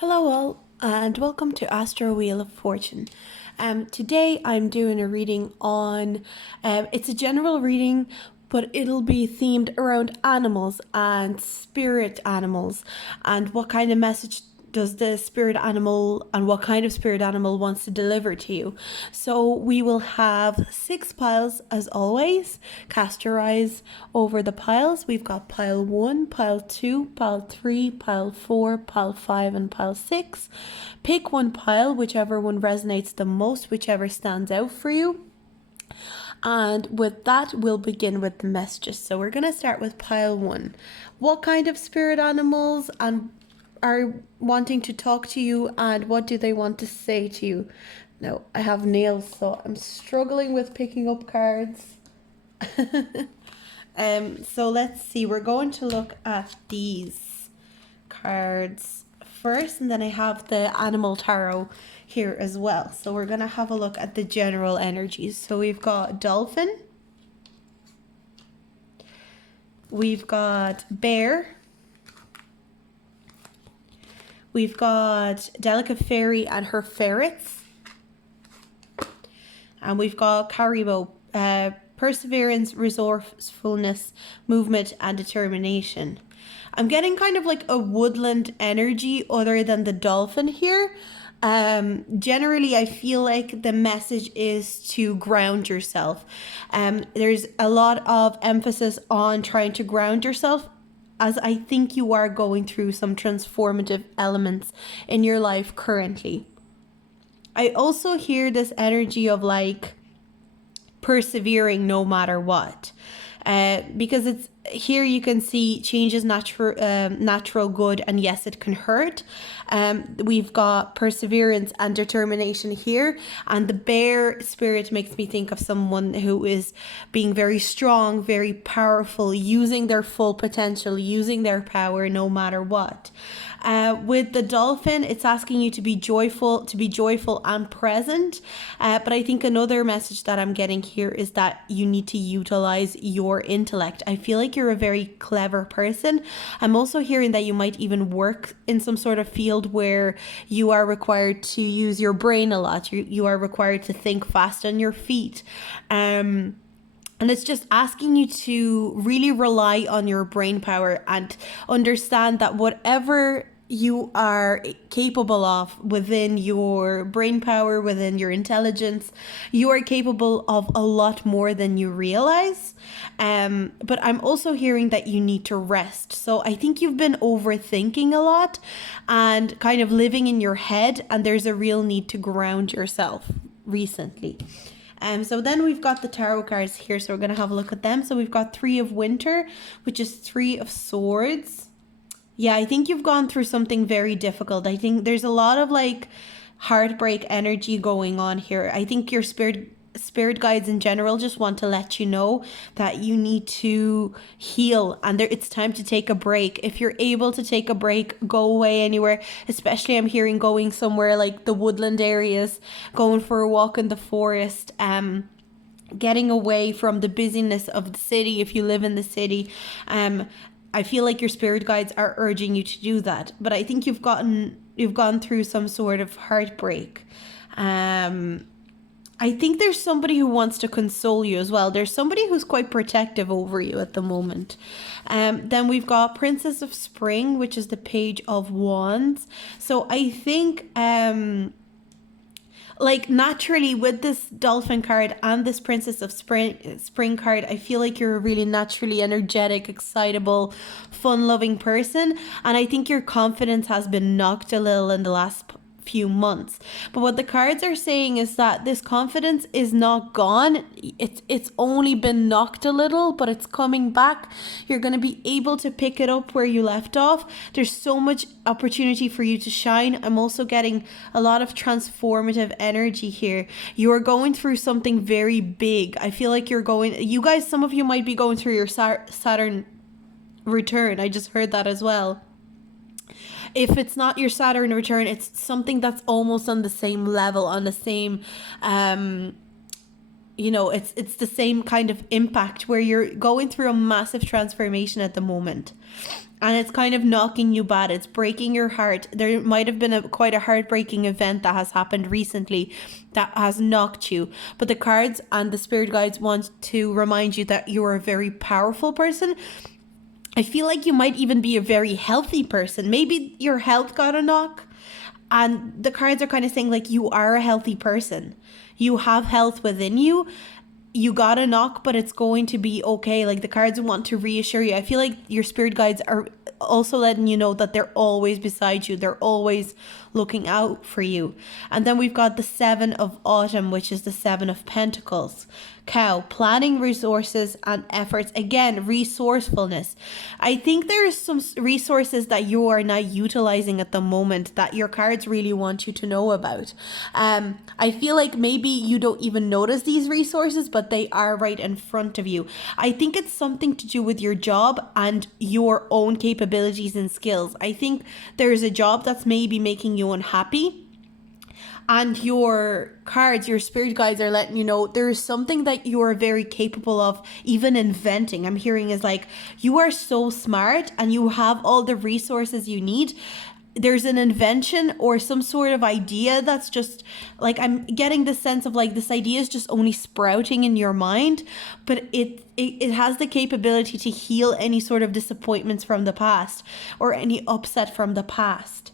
Hello all, and welcome to Astro Wheel of Fortune. Today I'm doing a reading on, it's a general reading, but it'll be themed around animals and spirit animals, and what kind of message does the spirit animal and what kind of spirit animal wants to deliver to you. So we will have 6 piles as always. Cast your eyes over the piles. We've got pile 1, pile 2, pile 3, pile 4, pile 5, and pile 6. Pick one pile, whichever one resonates the most, whichever stands out for you. And with that, we'll begin with the messages. So we're going to start with pile 1. What kind of spirit animals and are wanting to talk to you, and what do they want to say to you? Now, I have nails, so I'm struggling with picking up cards. So let's see. We're going to look at these cards first, and then I have the animal tarot here as well. So we're going to have a look at the general energies. So we've got dolphin. We've got bear. We've got delicate fairy and her ferrets. And we've got caribou, perseverance, resourcefulness, movement, and determination. I'm getting kind of like a woodland energy other than the dolphin here. Generally, I feel like the message is to ground yourself. There's a lot of emphasis on trying to ground yourself, as I think you are going through some transformative elements in your life currently. I also hear this energy of like persevering no matter what. Because it's here you can see change is natural good, and yes, it can hurt. We've got perseverance and determination here, and the bear spirit makes me think of someone who is being very strong, very powerful, using their full potential, using their power no matter what. With the dolphin, it's asking you to be joyful and present. But I think another message that I'm getting here is that you need to utilize your intellect. I feel like you're a very clever person. I'm also hearing that you might even work in some sort of field where you are required to use your brain a lot. You are required to think fast on your feet. And it's just asking you to really rely on your brain power and understand that whatever you are capable of within your brain power, within your intelligence, you are capable of a lot more than you realize. But I'm also hearing that you need to rest. So I think you've been overthinking a lot and kind of living in your head, and there's a real need to ground yourself recently. So then we've got the tarot cards here, so we're going to have a look at them. So we've got 3 of winter, which is 3 of swords. Yeah, I think you've gone through something very difficult. I think there's a lot of like heartbreak energy going on here. I think your spirit guides in general just want to let you know that you need to heal, and it's time to take a break. If you're able to take a break, go away anywhere, especially I'm hearing going somewhere like the woodland areas, going for a walk in the forest, getting away from the busyness of the city if you live in the city. I feel like your spirit guides are urging you to do that, but I think you've gone through some sort of heartbreak. I think there's somebody who wants to console you as well. There's somebody who's quite protective over you at the moment. Then we've got Princess of Spring, which is the Page of Wands. So I think like naturally with this dolphin card and this Princess of Spring card, I feel like you're a really naturally energetic, excitable, fun-loving person, and I think your confidence has been knocked a little in the last few months. But what the cards are saying is that this confidence is not gone. It's only been knocked a little, but it's coming back. You're going to be able to pick it up where you left off. There's so much opportunity for you to shine. I'm also getting a lot of transformative energy here. You are going through something very big. I feel like you guys, some of you might be going through your Saturn return. I just heard that as well. If it's not your Saturn return, it's something that's almost on the same level, on the same it's the same kind of impact, where you're going through a massive transformation at the moment. and it's kind of knocking you bad. It's breaking your heart. There might have been quite a heartbreaking event that has happened recently that has knocked you. But the cards and the spirit guides want to remind you that you are a very powerful person. I feel like you might even be a very healthy person. Maybe your health got a knock. And the cards are kind of saying, like, you are a healthy person. You have health within you. You got a knock, but it's going to be okay. Like, the cards want to reassure you. I feel like your spirit guides are also letting you know that they're always beside you. They're always looking out for you. And then we've got the 7 of Autumn, which is the 7 of Pentacles. Cow, planning, resources, and efforts. Again, resourcefulness. I think there's some resources that you are not utilizing at the moment that your cards really want you to know about. I feel like maybe you don't even notice these resources, but they are right in front of you. I think it's something to do with your job and your own capabilities and skills. I think there's a job that's maybe making you unhappy. And your cards, your spirit guides are letting you know there's something that you're very capable of even inventing. I'm hearing is like, you are so smart and you have all the resources you need. There's an invention or some sort of idea that's just like, I'm getting the sense of like this idea is just only sprouting in your mind, but it has the capability to heal any sort of disappointments from the past or any upset from the past.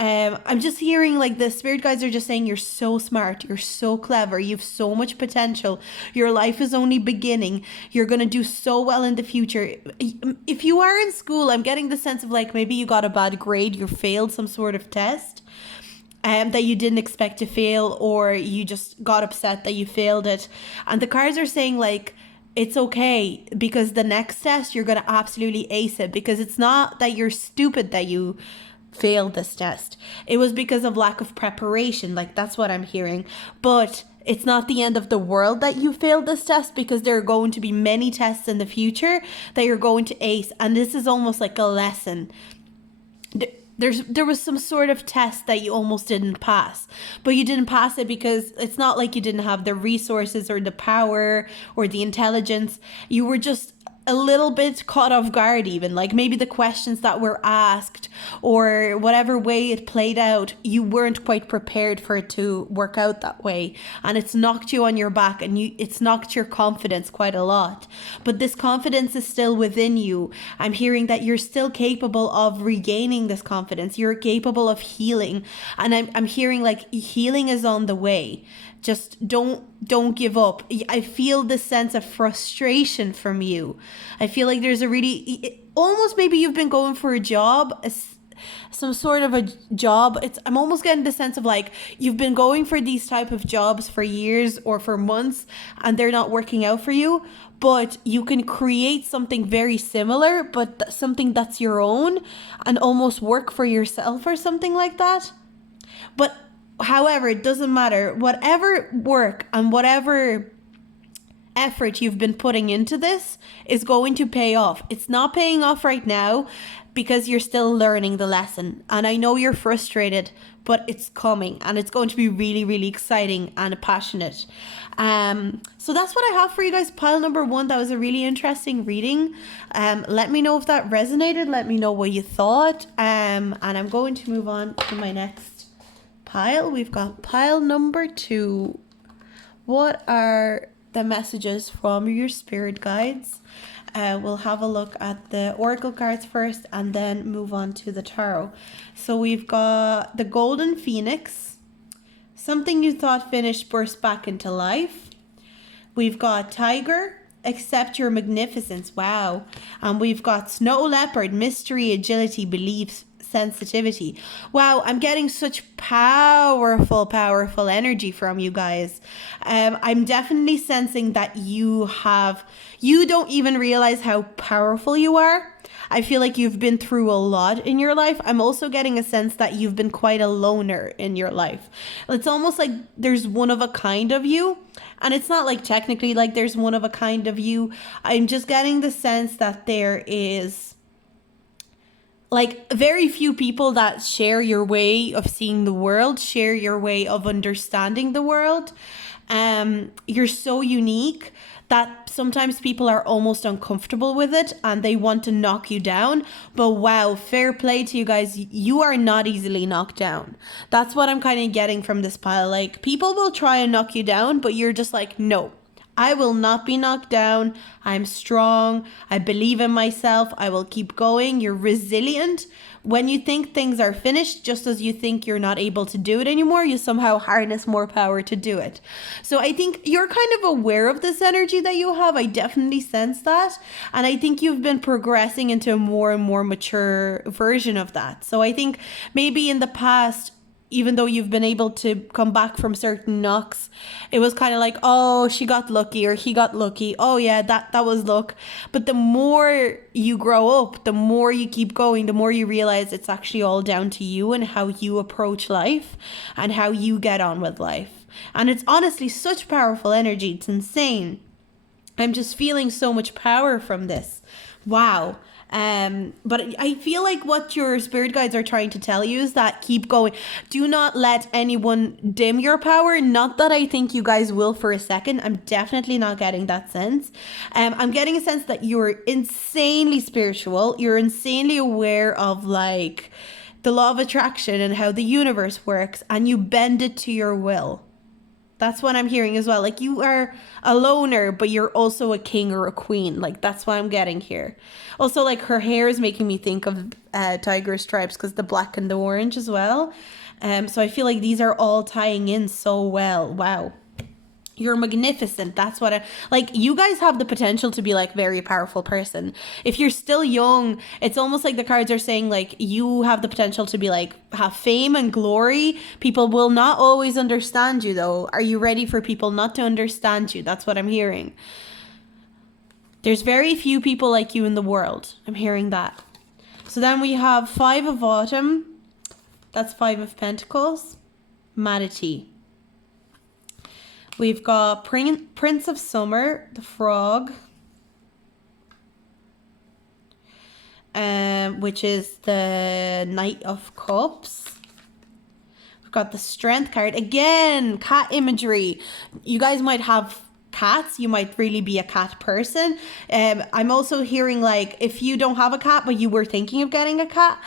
I'm just hearing like the spirit guides are just saying you're so smart, you're so clever, you have so much potential, your life is only beginning, you're going to do so well in the future. If you are in school, I'm getting the sense of like maybe you got a bad grade, you failed some sort of test that you didn't expect to fail, or you just got upset that you failed it. And the cards are saying like, it's okay, because the next test you're going to absolutely ace it, because it's not that you're stupid that you failed this test. It was because of lack of preparation. Like, that's what I'm hearing. But it's not the end of the world that you failed this test, because there are going to be many tests in the future that you're going to ace. And this is almost like a lesson. There was some sort of test that you almost didn't pass, but you didn't pass it because it's not like you didn't have the resources or the power or the intelligence. You were just a little bit caught off guard, even like maybe the questions that were asked or whatever way it played out, you weren't quite prepared for it to work out that way, and it's knocked you on your back, and it's knocked your confidence quite a lot. But this confidence is still within you. I'm hearing that you're still capable of regaining this confidence. You're capable of healing, and I'm hearing like healing is on the way. Just don't give up. I feel this sense of frustration from you. I feel like there's a really, almost maybe you've been going for a job, some sort of a job. I'm almost getting the sense of like you've been going for these type of jobs for years or for months, and they're not working out for you. But you can create something very similar, but something that's your own, and almost work for yourself or something like that. But however, it doesn't matter. Whatever work and whatever effort you've been putting into this is going to pay off. It's not paying off right now because you're still learning the lesson. And I know you're frustrated, but it's coming, and it's going to be really, really exciting and passionate. So that's what I have for you guys. Pile number 1. That was a really interesting reading. Let me know if that resonated. Let me know what you thought. And I'm going to move on to my next pile. We've got pile number 2. What are the messages from your spirit guides? We'll have a look at the oracle cards first and then move on to the tarot. So we've got the golden phoenix. Something you thought finished burst back into life. We've got tiger. Accept your magnificence. Wow. And we've got snow leopard. Mystery, agility, beliefs, sensitivity. Wow, I'm getting such powerful energy from you guys. I'm definitely sensing that you don't even realize how powerful you are. I feel like you've been through a lot in your life. I'm also getting a sense that you've been quite a loner in your life. It's almost like there's one of a kind of you. And it's not like technically like there's one of a kind of you. I'm just getting the sense that there is like very few people that share your way of seeing the world, share your way of understanding the world. You're so unique that sometimes people are almost uncomfortable with it and they want to knock you down. But wow, fair play to you guys. You are not easily knocked down. That's what I'm kind of getting from this pile. Like, people will try and knock you down, but you're just like, no, I will not be knocked down. I'm strong. I believe in myself. I will keep going. You're resilient. When you think things are finished, just as you think you're not able to do it anymore, you somehow harness more power to do it. So I think you're kind of aware of this energy that you have. I definitely sense that. And I think you've been progressing into a more and more mature version of that. So I think maybe in the past, even though you've been able to come back from certain knocks, it was kind of like, oh, she got lucky or he got lucky. Oh yeah, that was luck. But the more you grow up, the more you keep going, the more you realize it's actually all down to you and how you approach life and how you get on with life. And it's honestly such powerful energy. It's insane. I'm just feeling so much power from this. Wow. But I feel like what your spirit guides are trying to tell you is that keep going. Do not let anyone dim your power. Not that I think you guys will for a second. I'm definitely not getting that sense. I'm getting a sense that you're insanely spiritual. You're insanely aware of like the law of attraction and how the universe works, and you bend it to your will. That's what I'm hearing as well. Like, you are a loner, but you're also a king or a queen. Like, that's what I'm getting here. Also, like, her hair is making me think of tiger stripes because the black and the orange as well. So I feel like these are all tying in so well. Wow. You're magnificent. That's what like, you guys have the potential to be like very powerful person. If you're still young, it's almost like the cards are saying like you have the potential to be like have fame and glory. People will not always understand you though. Are you ready for people not to understand you? That's what I'm hearing. There's very few people like you in the world. I'm hearing that. So then we have 5 of Autumn. That's 5 of Pentacles. Manatee. We've got Prince of Summer, the Frog, which is the Knight of Cups. We've got the Strength card. Again, cat imagery. You guys might have cats. You might really be a cat person. I'm also hearing like if you don't have a cat, but you were thinking of getting a cat,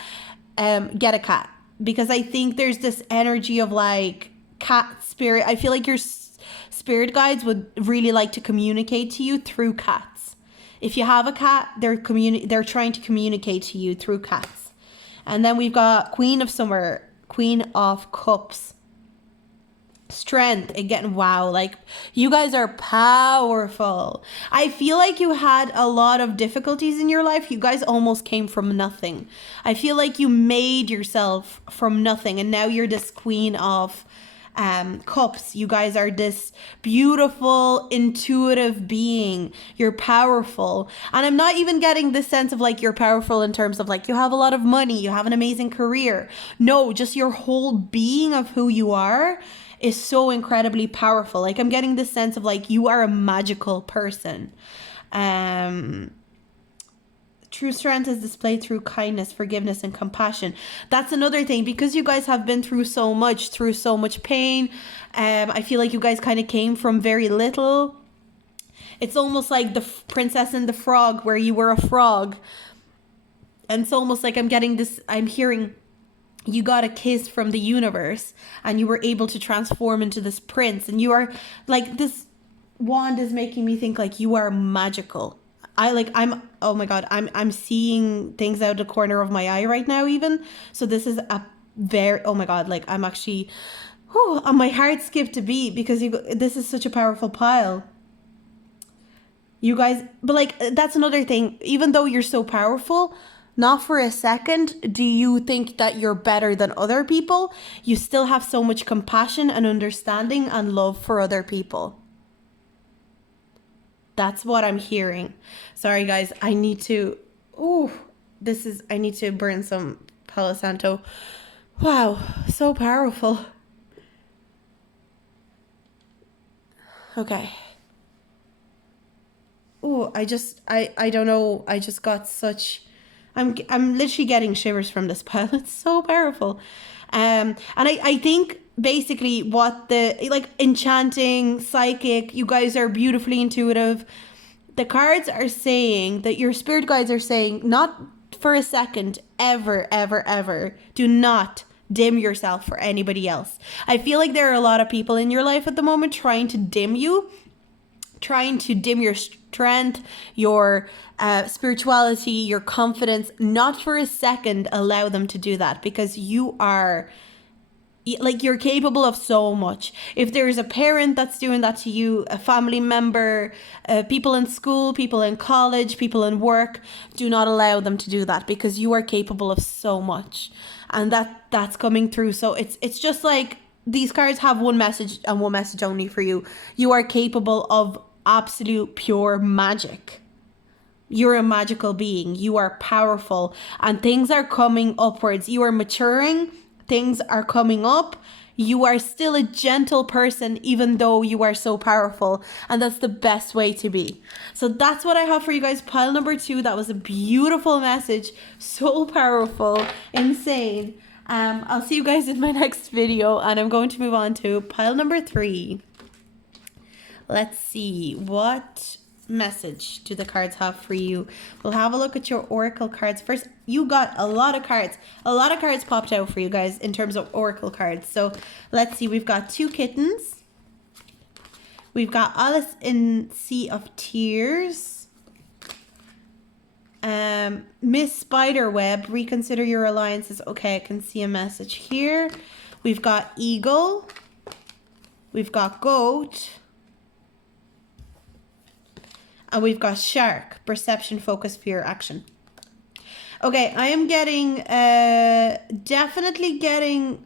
get a cat. Because I think there's this energy of like cat spirit. I feel like you're spirit guides would really like to communicate to you through cats. If you have a cat, they're trying to communicate to you through cats. And then we've got Queen of Summer, Queen of Cups. Strength again. Wow, like you guys are powerful. I feel like you had a lot of difficulties in your life. You guys almost came from nothing. I feel like you made yourself from nothing, and now you're this Queen of Cups. You guys are this beautiful intuitive being. You're powerful, and I'm not even getting this sense of like you're powerful in terms of like you have a lot of money, you have an amazing career. No, just your whole being of who you are is so incredibly powerful. Like I'm getting this sense of like you are a magical person. True strength is displayed through kindness, forgiveness, and compassion. That's another thing, because you guys have been through so much pain. I feel like you guys kind of came from very little. It's almost like the Princess and the Frog, where you were a frog. And it's almost like I'm hearing you got a kiss from the universe and you were able to transform into this prince. And you are like, this wand is making me think like you are magical. Oh my God, I'm seeing things out of the corner of my eye right now even. So this is a very, oh my God, like I'm actually, on my heart skipped a beat because this is such a powerful pile. You guys, but like, that's another thing. Even though you're so powerful, not for a second do you think that you're better than other people. You still have so much compassion and understanding and love for other people. That's what I'm hearing. Sorry guys, I need to burn some Palo Santo. Wow, so powerful. Okay. Oh, I don't know. I just got such, I'm literally getting shivers from this pile. It's so powerful. And I think basically what like enchanting, psychic, you guys are beautifully intuitive. The cards are saying that your spirit guides are saying, not for a second, ever, ever, ever, do not dim yourself for anybody else. I feel like there are a lot of people in your life at the moment trying to dim you, trying to dim your strength, your spirituality, your confidence. Not for a second allow them to do that, because you are, like, you're capable of so much. If there's a parent that's doing that to you, a family member, people in school, people in college, people in work, do not allow them to do that, because you are capable of so much. And that's coming through. So it's just like these cards have one message and one message only for you. You are capable of absolute pure magic. You're a magical being. You are powerful, and things are coming upwards. You are maturing. Things are coming up. You are still a gentle person, even though you are so powerful. And that's the best way to be. So that's what I have for you guys. Pile number 2. That was a beautiful message. So powerful. Insane. I'll see you guys in my next video. And I'm going to move on to pile number 3. Let's see. What message do the cards have for you? We'll have a look at your oracle cards first. You got a lot of cards. A lot of cards popped out for you guys in terms of oracle cards. So let's see. We've got 2 kittens. We've got Alice in Sea of Tears. Miss Spiderweb, reconsider your alliances. Okay, I can see a message here. We've got Eagle. We've got Goat. And we've got Shark, perception, focus, fear, action. Okay, I am getting, definitely getting,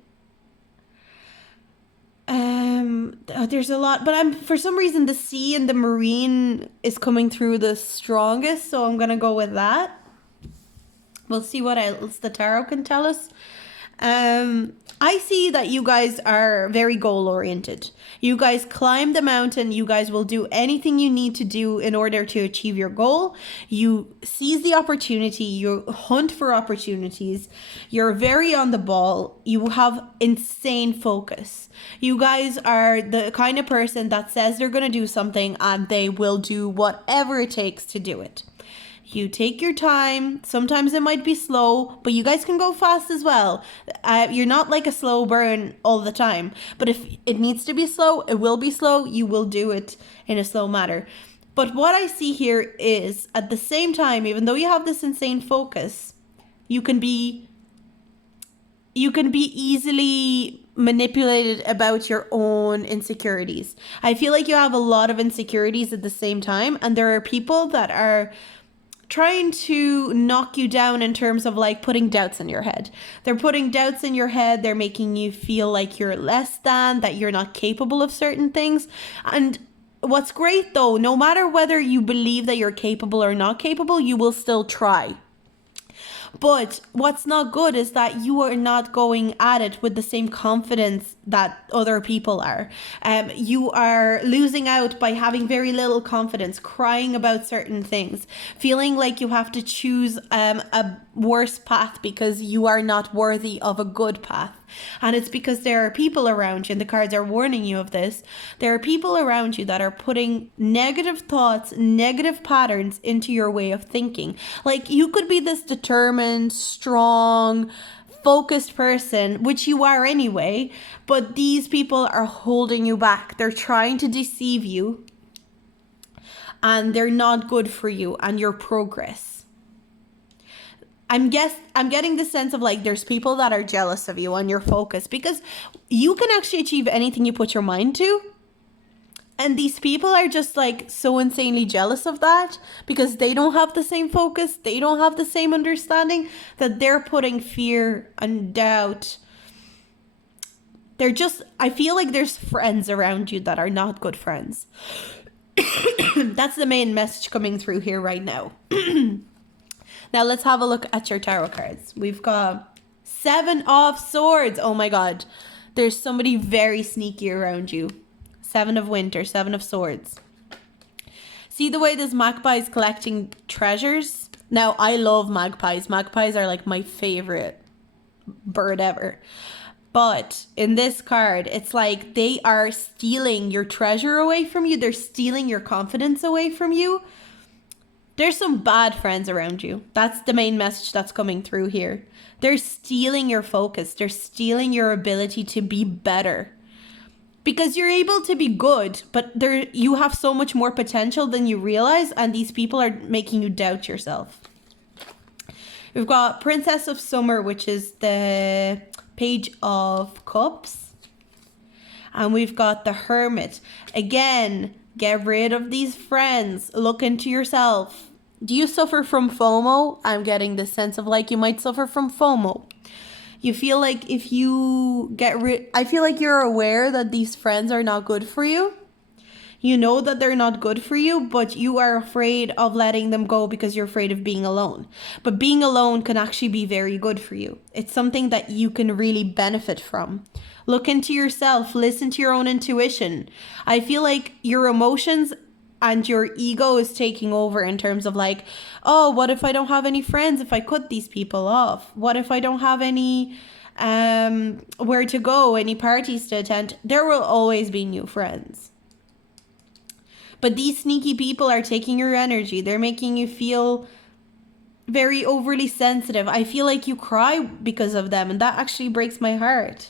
there's a lot, but for some reason the sea and the marine is coming through the strongest, so I'm going to go with that. We'll see what else the tarot can tell us. I see that you guys are very goal-oriented. You guys climb the mountain. You guys will do anything you need to do in order to achieve your goal. You seize the opportunity. You hunt for opportunities. You're very on the ball. You have insane focus. You guys are the kind of person that says they're going to do something and they will do whatever it takes to do it. You take your time. Sometimes it might be slow, but you guys can go fast as well. You're not like a slow burn all the time. But if it needs to be slow, it will be slow. You will do it in a slow manner. But what I see here is, at the same time, even though you have this insane focus, you can be easily manipulated about your own insecurities. I feel like you have a lot of insecurities at the same time, and there are people that are trying to knock you down in terms of like putting doubts in your head. They're putting doubts in your head. They're making you feel like you're less than, that you're not capable of certain things. And what's great though, no matter whether you believe that you're capable or not capable, you will still try. But what's not good is that you are not going at it with the same confidence that other people are. You are losing out by having very little confidence, crying about certain things, feeling like you have to choose a worse path because you are not worthy of a good path. And it's because there are people around you, and the cards are warning you of this. There are people around you that are putting negative thoughts, negative patterns into your way of thinking. Like, you could be this determined, strong, focused person, which you are anyway, but these people are holding you back. They're trying to deceive you, and they're not good for you and your progress. I'm getting the sense of like there's people that are jealous of you and your focus, because you can actually achieve anything you put your mind to. And these people are just like so insanely jealous of that because they don't have the same focus. They don't have the same understanding, that they're putting fear and doubt. I feel like there's friends around you that are not good friends. That's the main message coming through here right now. Now let's have a look at your tarot cards. We've got 7 of Swords. Oh my God. There's somebody very sneaky around you. 7 of Winter, 7 of Swords. See the way this magpie is collecting treasures? Now, I love magpies. Magpies are like my favorite bird ever. But in this card, it's like they are stealing your treasure away from you. They're stealing your confidence away from you. There's some bad friends around you. That's the main message that's coming through here. They're stealing your focus. They're stealing your ability to be better. Because you're able to be good, but you have so much more potential than you realize, and these people are making you doubt yourself. We've got Princess of Summer, which is the Page of Cups. And we've got the Hermit. Again, get rid of these friends. Look into yourself. Do you suffer from FOMO? I'm getting this sense of like you might suffer from FOMO. You feel like if you I feel like you're aware that these friends are not good for you. You know that they're not good for you, but you are afraid of letting them go because you're afraid of being alone. But being alone can actually be very good for you. It's something that you can really benefit from. Look into yourself, listen to your own intuition. I feel like your emotions and your ego is taking over in terms of like, oh, what if I don't have any friends if I cut these people off? What if I don't have any where to go, any parties to attend? There will always be new friends. But these sneaky people are taking your energy. They're making you feel very overly sensitive. I feel like you cry because of them, and that actually breaks my heart.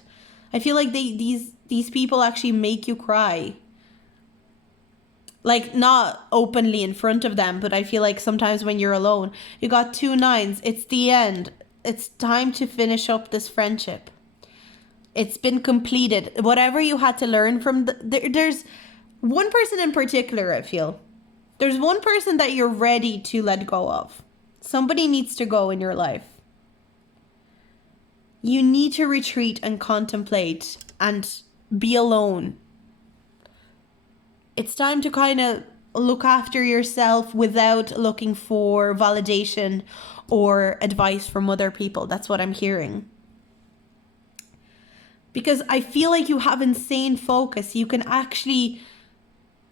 I feel like these people actually make you cry. Like, not openly in front of them, but I feel like sometimes when you're alone, you got 2 9s. It's the end. It's time to finish up this friendship. It's been completed. Whatever you had to learn from there's one person in particular, I feel. There's one person that you're ready to let go of. Somebody needs to go in your life. You need to retreat and contemplate and be alone. It's time to kind of look after yourself without looking for validation or advice from other people. That's what I'm hearing. Because I feel like you have insane focus. You can actually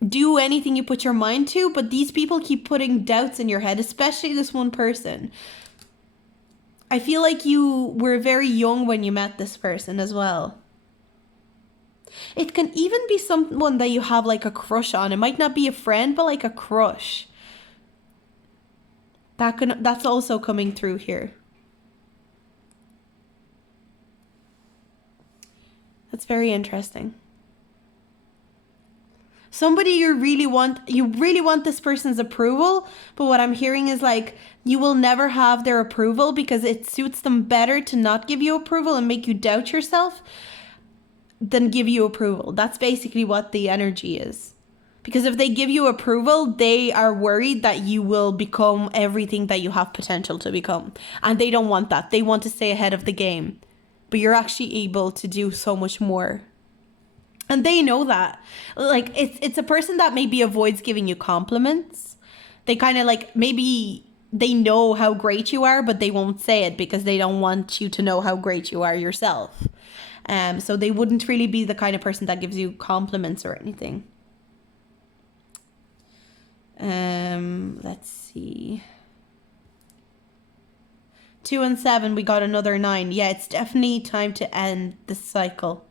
do anything you put your mind to, but these people keep putting doubts in your head, especially this one person. I feel like you were very young when you met this person as well. It can even be someone that you have like a crush on. It might not be a friend, but like a crush. That's also coming through here. That's very interesting. Somebody you really want this person's approval, but what I'm hearing is like you will never have their approval because it suits them better to not give you approval and make you doubt yourself than give you approval. That's basically what the energy is. Because if they give you approval, they are worried that you will become everything that you have potential to become. And they don't want that. They want to stay ahead of the game. But you're actually able to do so much more. And they know that. Like, it's a person that maybe avoids giving you compliments. They kind of like, maybe they know how great you are, but they won't say it because they don't want you to know how great you are yourself. So they wouldn't really be the kind of person that gives you compliments or anything. Let's see. 2 and 7, we got another 9. Yeah, it's definitely time to end this cycle.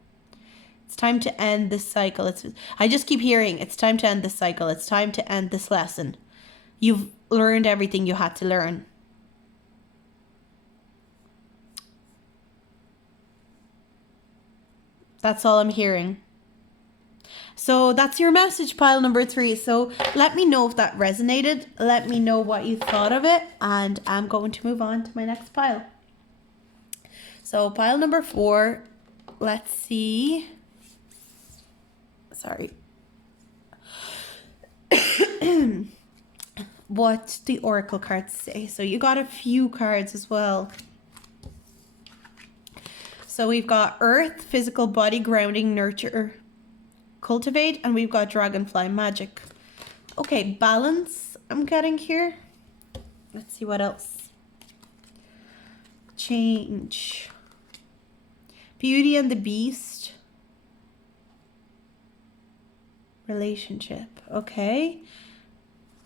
It's time to end this cycle. I just keep hearing, it's time to end this cycle. It's time to end this lesson. You've learned everything you had to learn. That's all I'm hearing. So that's your message, pile number 3. So let me know if that resonated. Let me know what you thought of it. And I'm going to move on to my next pile. So pile number 4. Let's see. Sorry. What the oracle cards say. So you got a few cards as well. So we've got Earth, Physical Body, Grounding, Nurture, Cultivate, and we've got Dragonfly, Magic. Okay, Balance I'm getting here. Let's see what else. Change. Beauty and the Beast. Relationship. Okay.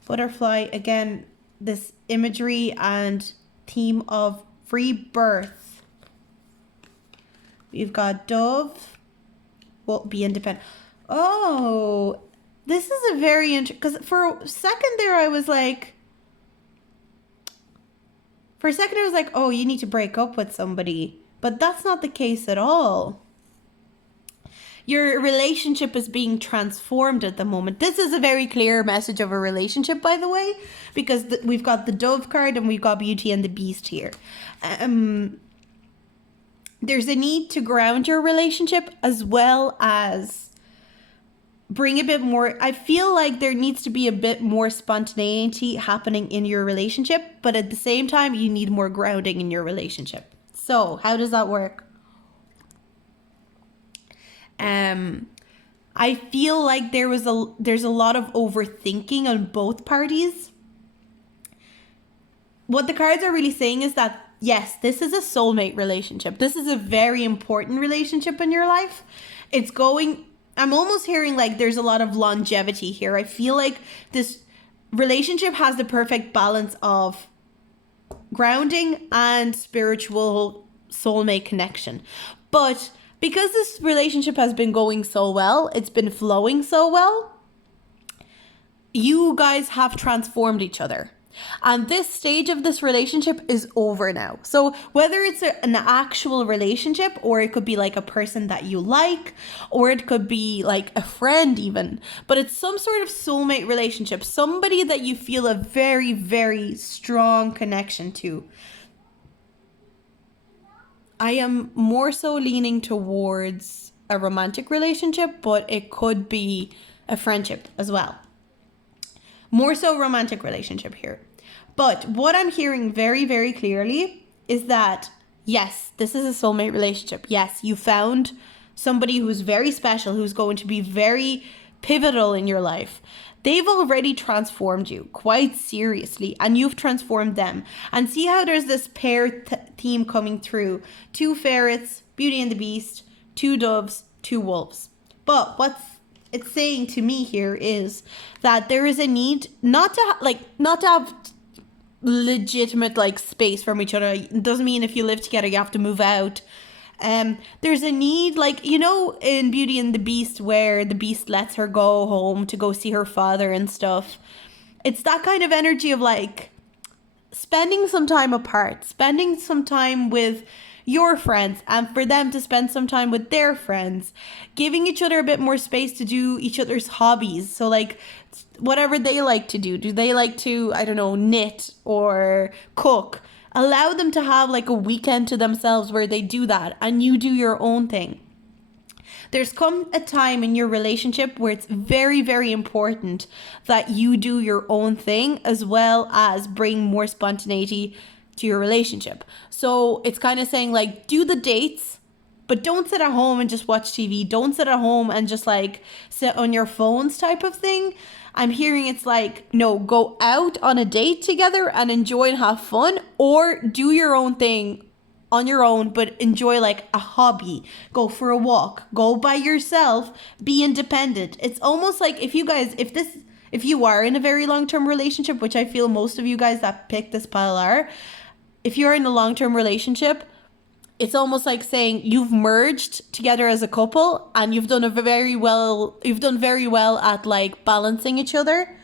Butterfly, again, this imagery and theme of rebirth. We've got Dove. Well, be independent. Oh, this is a very interesting... Because for a second there, I was like... oh, you need to break up with somebody. But that's not the case at all. Your relationship is being transformed at the moment. This is a very clear message of a relationship, by the way, because we've got the Dove card and we've got Beauty and the Beast here. There's a need to ground your relationship as well as bring a bit more. I feel like there needs to be a bit more spontaneity happening in your relationship, but at the same time, you need more grounding in your relationship. So how does that work? I feel like there's a lot of overthinking on both parties. What the cards are really saying is that, yes, this is a soulmate relationship. This is a very important relationship in your life. I'm almost hearing like there's a lot of longevity here. I feel like this relationship has the perfect balance of grounding and spiritual soulmate connection. But because this relationship has been going so well, it's been flowing so well, you guys have transformed each other. And this stage of this relationship is over now. So whether it's an actual relationship, or it could be like a person that you like, or it could be like a friend even, but it's some sort of soulmate relationship, somebody that you feel a very, very strong connection to. I am more so leaning towards a romantic relationship, but it could be a friendship as well. More so romantic relationship here. But what I'm hearing very, very clearly is that, yes, this is a soulmate relationship. Yes, you found somebody who's very special, who's going to be very pivotal in your life. They've already transformed you quite seriously, and you've transformed them. And see how there's this pair theme coming through. 2 ferrets, Beauty and the Beast, 2 doves, 2 wolves. But what's it's saying to me here is that there is a need not to have legitimate like space from each other. It doesn't mean if you live together you have to move out. There's a need, like, you know, in Beauty and the Beast, where the Beast lets her go home to go see her father and stuff. It's that kind of energy of like spending some time apart, spending some time with your friends, and for them to spend some time with their friends, giving each other a bit more space to do each other's hobbies. So like whatever they like to do they like to, I don't know, knit or cook? Allow them to have like a weekend to themselves where they do that and you do your own thing. There's come a time in your relationship where it's very, very important that you do your own thing as well as bring more spontaneity to your relationship. So it's kind of saying like, do the dates, but don't sit at home and just watch TV. Don't sit at home and just like sit on your phones type of thing. I'm hearing it's like, no, go out on a date together and enjoy and have fun, or do your own thing on your own, but enjoy like a hobby. Go for a walk, go by yourself, be independent. It's almost like if you are in a very long-term relationship, which I feel most of you guys that pick this pile are, if you're in a long-term relationship, it's almost like saying you've merged together as a couple and you've done very well at like balancing each other,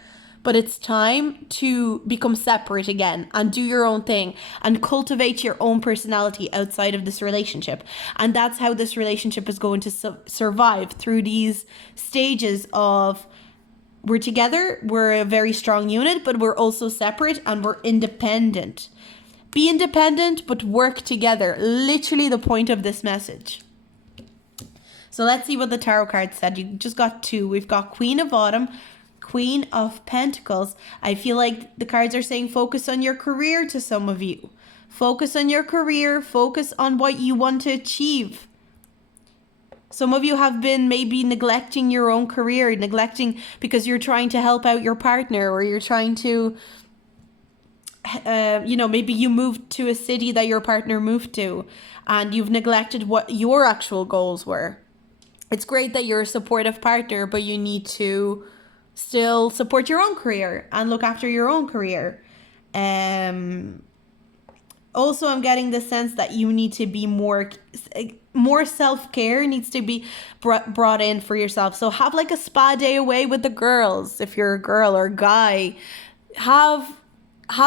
but it's time to become separate again and do your own thing and cultivate your own personality outside of this relationship. And that's how this relationship is going to survive through these stages of, we're together, we're a very strong unit, but we're also separate and we're independent. Be independent, but work together. Literally the point of this message. So let's see what the tarot card said. You just got 2. We've got Queen of Autumn, Queen of Pentacles. I feel like the cards are saying focus on your career to some of you. Focus on your career. Focus on what you want to achieve. Some of you have been maybe neglecting your own career, neglecting because you're trying to help out your partner, or you're trying to... maybe you moved to a city that your partner moved to and you've neglected what your actual goals were. It's great that you're a supportive partner, but you need to still support your own career and look after your own career. Also, I'm getting the sense that you need to be more self-care needs to be brought in for yourself. So have like a spa day away with the girls if you're a girl or guy. Have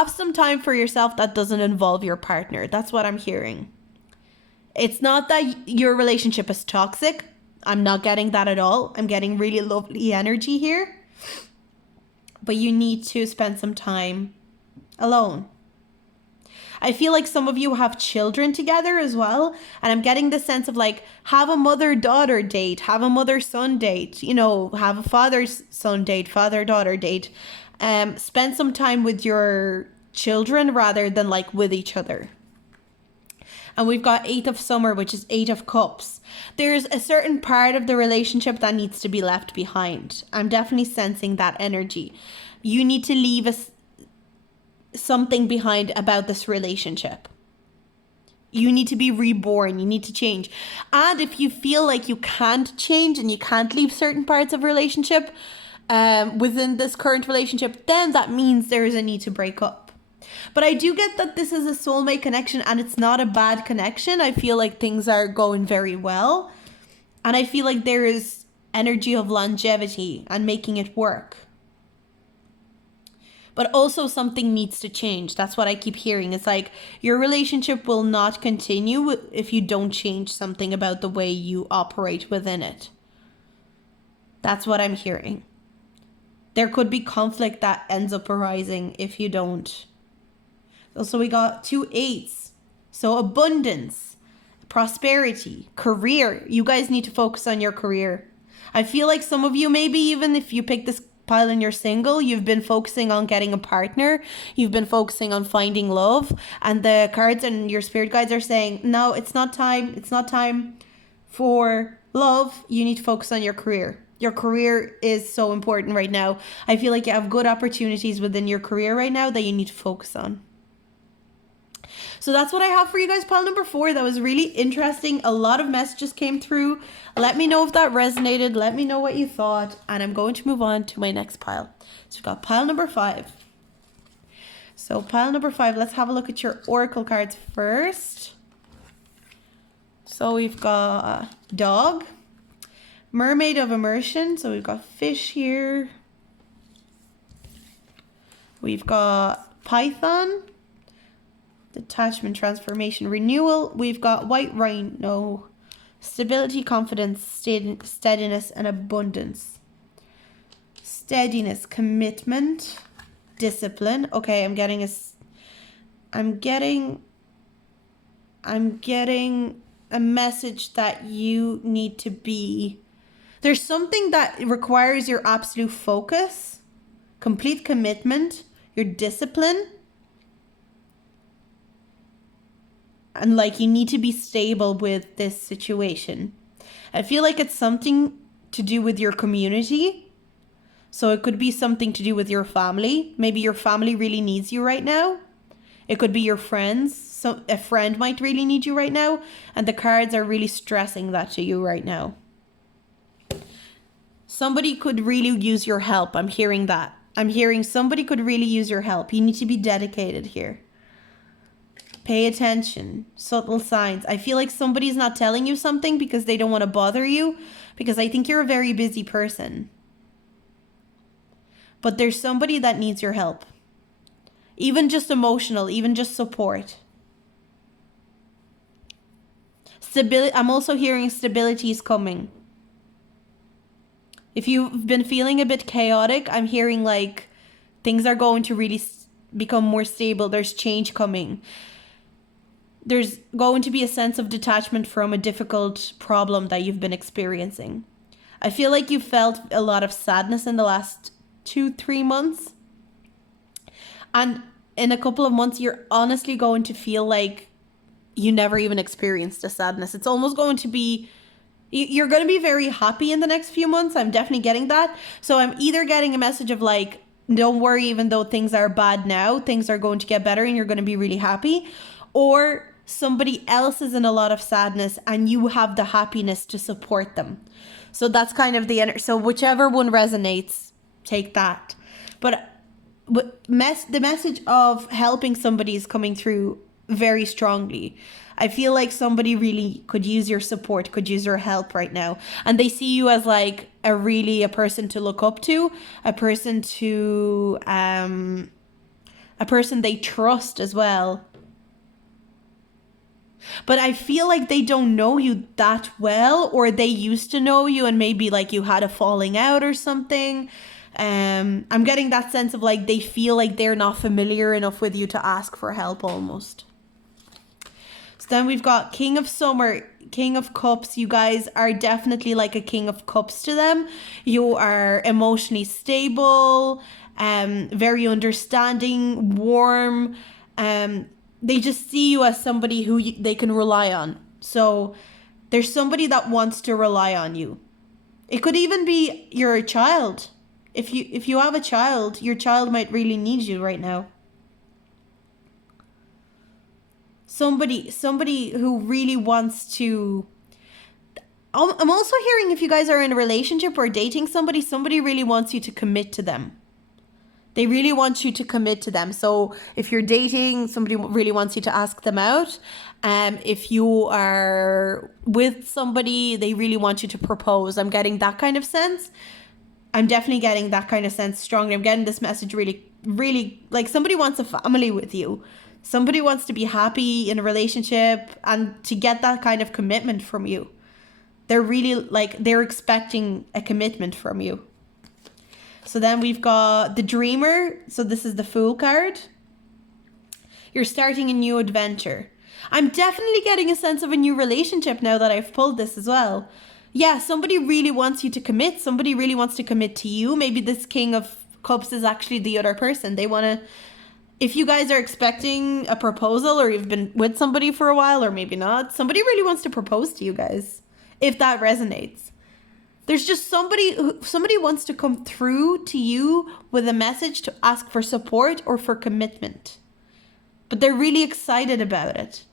some time for yourself that doesn't involve your partner. That's what I'm hearing. It's not that your relationship is toxic. I'm not getting that at all. I'm getting really lovely energy here. But you need to spend some time alone. I feel like some of you have children together as well. And I'm getting the sense of like, have a mother-daughter date, have a mother-son date, you know, have a father-son date, father-daughter date. Spend some time with your children rather than like with each other. And we've got 8 of Summer, which is 8 of Cups. There's a certain part of the relationship that needs to be left behind. I'm definitely sensing that energy. You need to leave something behind about this relationship. You need to be reborn. You need to change. And if you feel like you can't change and you can't leave certain parts of relationship within this current relationship, then that means there is a need to break up. But I do get that this is a soulmate connection and it's not a bad connection. I feel like things are going very well. And I feel like there is energy of longevity and making it work. But also something needs to change. That's what I keep hearing. It's like your relationship will not continue if you don't change something about the way you operate within it. That's what I'm hearing. There could be conflict that ends up arising if you don't. Also, we got 2 8s. So abundance, prosperity, career. You guys need to focus on your career. I feel like some of you, maybe even if you pick this pile and you're single, you've been focusing on getting a partner. You've been focusing on finding love. And the cards and your spirit guides are saying, no, it's not time. It's not time for love. You need to focus on your career. Your career is so important right now. I feel like you have good opportunities within your career right now that you need to focus on. So that's what I have for you guys, pile number 4. That was really interesting. A lot of messages came through. Let me know if that resonated. Let me know what you thought. And I'm going to move on to my next pile. So we've got pile number 5. So pile number 5, let's have a look at your oracle cards first. So we've got dog, mermaid of immersion. So we've got fish here. We've got python, detachment, transformation, renewal. We've got white rhino, stability, confidence, steadiness, and abundance. Steadiness, commitment, discipline. Okay, I'm getting a message that you need to be. There's something that requires your absolute focus, complete commitment, your discipline. And like you need to be stable with this situation. I feel like it's something to do with your community. So it could be something to do with your family. Maybe your family really needs you right now. It could be your friends. So a friend might really need you right now. And the cards are really stressing that to you right now. Somebody could really use your help. I'm hearing that. I'm hearing somebody could really use your help. You need to be dedicated here. Pay attention. Subtle signs. I feel like somebody's not telling you something because they don't want to bother you. Because I think you're a very busy person. But there's somebody that needs your help. Even just emotional. Even just support. Stability. I'm also hearing stability is coming. If you've been feeling a bit chaotic, I'm hearing like things are going to really become more stable. There's change coming. There's going to be a sense of detachment from a difficult problem that you've been experiencing. I feel like you felt a lot of sadness in the last 2-3 months. And in a couple of months, you're honestly going to feel like you never even experienced a sadness. It's almost going to be, you're going to be very happy in the next few months. I'm definitely getting that. So I'm either getting a message of like, don't worry, even though things are bad now, things are going to get better and you're going to be really happy. Or somebody else is in a lot of sadness and you have the happiness to support them. So that's kind of the energy. So whichever one resonates, take that. But the message of helping somebody is coming through very strongly. I feel like somebody really could use your support, could use your help right now. And they see you as like a person to look up to, a person they trust as well. But I feel like they don't know you that well, or they used to know you and maybe like you had a falling out or something. I'm getting that sense of like they feel like they're not familiar enough with you to ask for help almost. So then we've got King of Summer, King of Cups. You guys are definitely like a King of Cups to them. You are emotionally stable, very understanding, warm. They just see you as somebody who they can rely on. So there's somebody that wants to rely on you. It could even be your child. If you have a child, your child might really need you right now. Somebody who really wants to. I'm also hearing if you guys are in a relationship or dating somebody really wants you to commit to them. They really want you to commit to them. So if you're dating, somebody really wants you to ask them out. If you are with somebody, they really want you to propose. I'm getting that kind of sense. I'm definitely getting that kind of sense strongly. I'm getting this message really, really, like somebody wants a family with you. Somebody wants to be happy in a relationship and to get that kind of commitment from you. They're really like, they're expecting a commitment from you. So then we've got the Dreamer. So this is the Fool card. You're starting a new adventure. I'm definitely getting a sense of a new relationship now that I've pulled this as well. Yeah, somebody really wants you to commit. Somebody really wants to commit to you. Maybe this King of Cups is actually the other person. They want to, if you guys are expecting a proposal or you've been with somebody for a while or maybe not, somebody really wants to propose to you guys, if that resonates. There's just somebody wants to come through to you with a message to ask for support or for commitment. But they're really excited about it.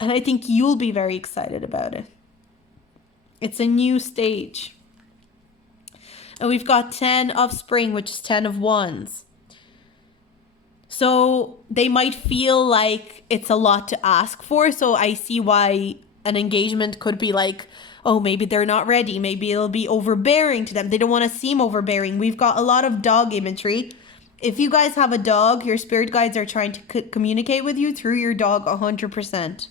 And I think you'll be very excited about it. It's a new stage. And we've got 10 of Spring, which is 10 of Wands. So they might feel like it's a lot to ask for. So I see why an engagement could be like, oh, maybe they're not ready. Maybe it'll be overbearing to them. They don't want to seem overbearing. We've got a lot of dog imagery. If you guys have a dog, your spirit guides are trying to communicate with you through your dog 100%.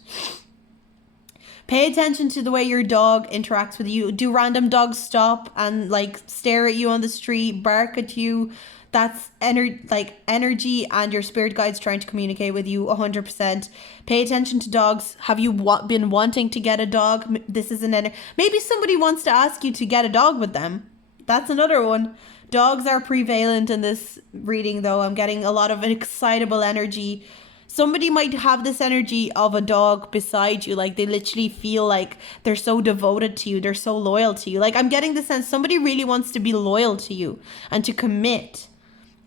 Pay attention to the way your dog interacts with you. Do random dogs stop and like stare at you on the street, bark at you? That's energy and your spirit guides trying to communicate with you 100%. Pay attention to dogs. Have you been wanting to get a dog? This is maybe somebody wants to ask you to get a dog with them. That's another one. Dogs are prevalent in this reading though. I'm getting a lot of excitable energy. Somebody might have this energy of a dog beside you. Like they literally feel like they're so devoted to you. They're so loyal to you. Like I'm getting the sense somebody really wants to be loyal to you and to commit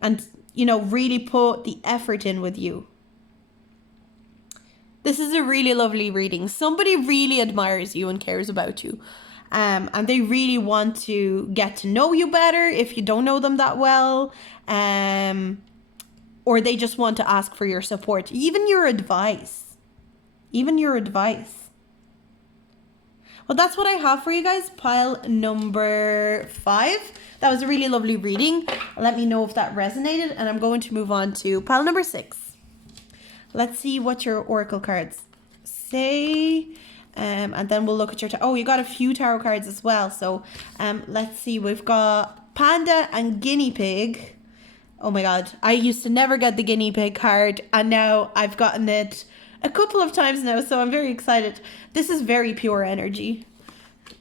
and, you know, really put the effort in with you. This is a really lovely reading. Somebody really admires you and cares about you. And they really want to get to know you better if you don't know them that well. Or they just want to ask for your support. Even your advice. Well, that's what I have for you guys. Pile number 5. That was a really lovely reading. Let me know if that resonated. And I'm going to move on to pile number 6. Let's see what your oracle cards say. And then we'll look at your... you got a few tarot cards as well. So let's see. We've got Panda and Guinea Pig. Oh my god. I used to never get the Guinea Pig card. And now I've gotten it a couple of times now. So I'm very excited. This is very pure energy.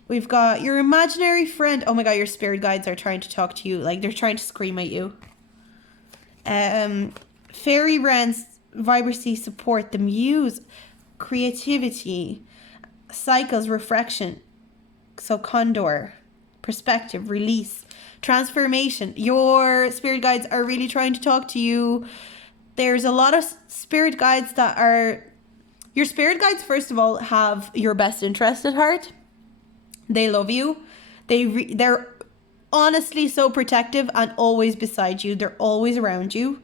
We've got your imaginary friend. Oh my god, your spirit guides are trying to talk to you. Like they're trying to scream at you. Fairy wrens, vibrancy, support, the muse, creativity, cycles, refraction. So condor, perspective, release, transformation. Your spirit guides are really trying to talk to you. There's a lot of spirit guides that are... Your spirit guides, first of all, have your best interest at heart. They love you. They're honestly so protective and always beside you. They're always around you.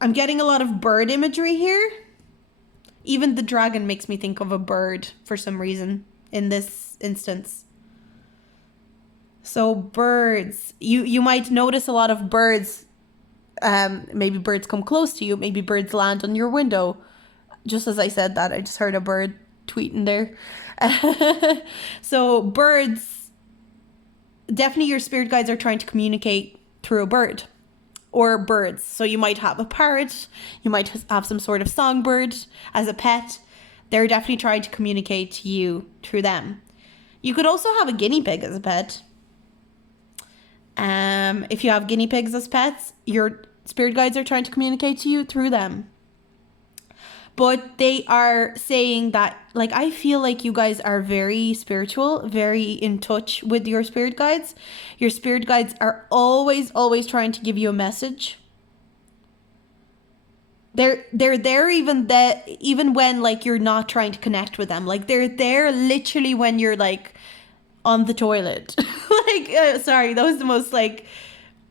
I'm getting a lot of bird imagery here. Even the dragon makes me think of a bird for some reason in this instance. So birds, you might notice a lot of birds. Maybe birds come close to you. Maybe birds land on your window. Just as I said that, I just heard a bird tweeting there. So birds, definitely your spirit guides are trying to communicate through a bird or birds. So you might have a parrot, you might have some sort of songbird as a pet. They're definitely trying to communicate to you through them. You could also have a guinea pig as a pet. If you have guinea pigs as pets, your spirit guides are trying to communicate to you through them. But they are saying that, like, I feel like you guys are very spiritual, very in touch with your spirit guides. Your spirit guides are always, always trying to give you a message. They're there even when, like, you're not trying to connect with them. Like, they're there literally when you're, like, on the toilet. Sorry, that was the most, like,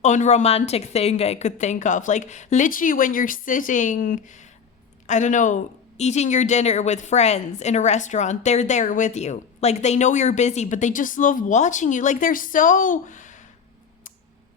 unromantic thing I could think of. Like, literally when you're sitting, I don't know, eating your dinner with friends in a restaurant, they're there with you. Like, they know you're busy, but they just love watching you. Like, they're so,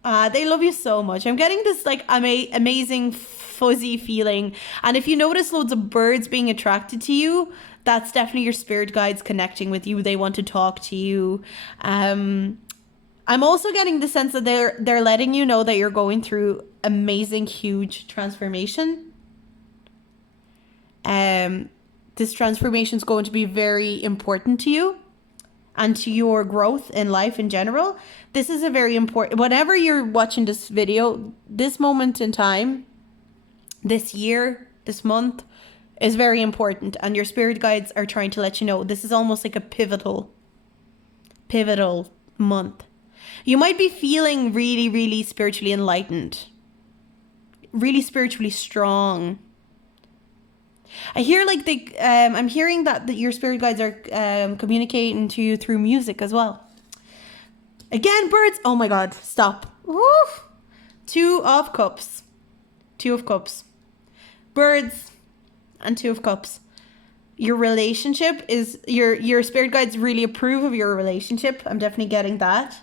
they love you so much. I'm getting this, like, amazing fuzzy feeling. And if you notice loads of birds being attracted to you, that's definitely your spirit guides connecting with you. They want to talk to you. I'm also getting the sense that they're letting you know that you're going through amazing, huge transformation. This transformation is going to be very important to you and to your growth in life in general. This is a very important, whenever you're watching this video, this moment in time, this year, this month is very important, and your spirit guides are trying to let you know this is almost like a pivotal month. You might be feeling really, really spiritually enlightened, really spiritually strong. I hear like I'm hearing that your spirit guides are communicating to you through music as well. Again, birds. Oh my God, stop. Woo! Two of Cups. Birds and Two of Cups. Your relationship is, your spirit guides really approve of your relationship. I'm definitely getting that.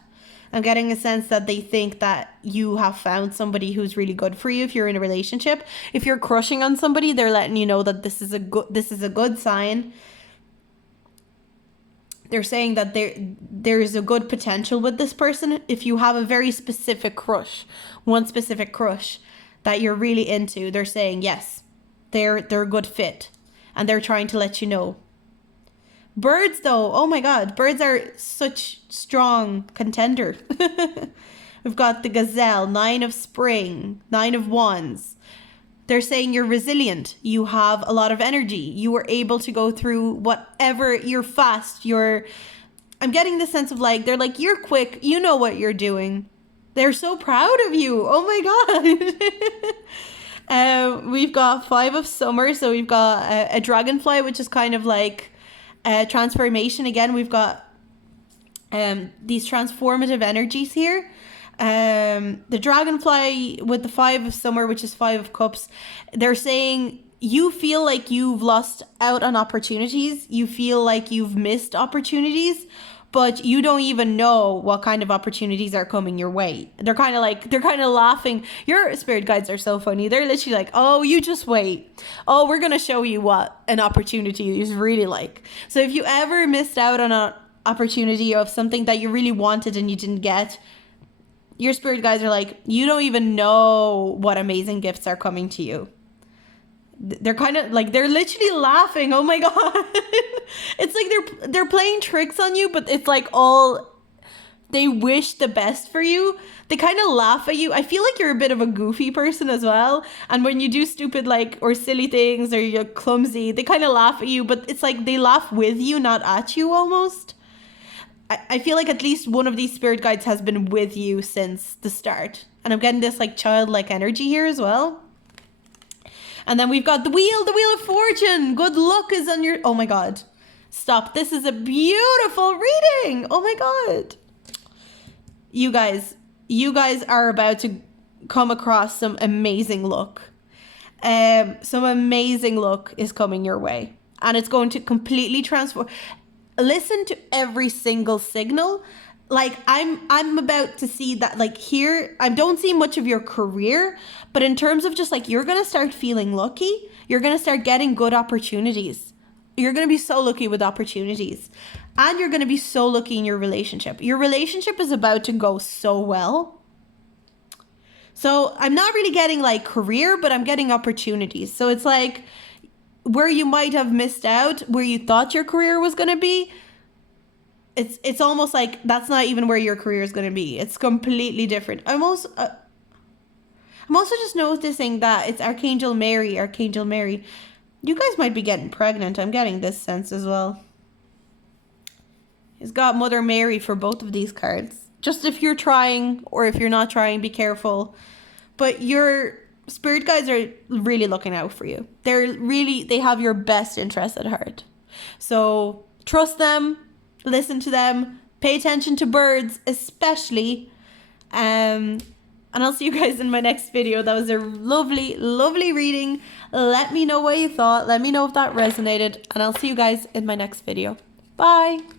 I'm getting a sense that they think that you have found somebody who's really good for you if you're in a relationship. If you're crushing on somebody, they're letting you know that this is a good sign. They're saying that there's a good potential with this person. If you have a very specific crush, one specific crush that you're really into, they're saying yes, they're a good fit, and they're trying to let you know. Birds, though, oh my God, birds are such strong contender. We've got the gazelle, 9 of spring, 9 of wands. They're saying you're resilient. You have a lot of energy. You were able to go through whatever. You're fast. I'm getting the sense of like, they're like, you're quick. You know what you're doing. They're so proud of you. Oh my God. We've got 5 of summer. So we've got a dragonfly, which is kind of like transformation. Again, we've got these transformative energies here. The dragonfly with the 5 of summer, which is 5 of cups, they're saying you feel like you've lost out on opportunities. You feel like you've missed opportunities, but you don't even know what kind of opportunities are coming your way. They're kind of laughing. Your spirit guides are so funny. They're literally like, oh, you just wait. Oh, we're going to show you what an opportunity is really like. So if you ever missed out on an opportunity of something that you really wanted and you didn't get, your spirit guides are like, you don't even know what amazing gifts are coming to you. They're kind of like, they're literally laughing. Oh my God. It's like they're playing tricks on you, but it's like they wish the best for you. They kind of laugh at you. I feel like you're a bit of a goofy person as well. And when you do stupid or silly things or you're clumsy, they kind of laugh at you, but it's like they laugh with you, not at you almost. I feel like at least one of these spirit guides has been with you since the start. And I'm getting this like childlike energy here as well. And then we've got the wheel of fortune. Good luck is on your... Oh my God. Stop. This is a beautiful reading. Oh my God. You guys are about to come across some amazing luck. Some amazing luck is coming your way, and it's going to completely transform. Listen to every single signal. Like I'm about to see that, like, here I don't see much of your career, but in terms of just like, you're gonna start feeling lucky, you're gonna start getting good opportunities. You're gonna be so lucky with opportunities. And you're gonna be so lucky in your relationship. Your relationship is about to go so well. So I'm not really getting like career, but I'm getting opportunities. So it's like, where you might have missed out, where you thought your career was gonna be, it's almost like that's not even where your career is going to be. It's completely different. I'm also just noticing that it's Archangel Mary. Archangel Mary. You guys might be getting pregnant. I'm getting this sense as well. He's got Mother Mary for both of these cards. Just if you're trying, or if you're not trying, be careful. But your spirit guides are really looking out for you. They have your best interest at heart. So trust them. Listen to them, pay attention to birds especially, and I'll see you guys in my next video. That was a lovely reading. Let me know what you thought, let me know if that resonated, and I'll see you guys in my next video. Bye.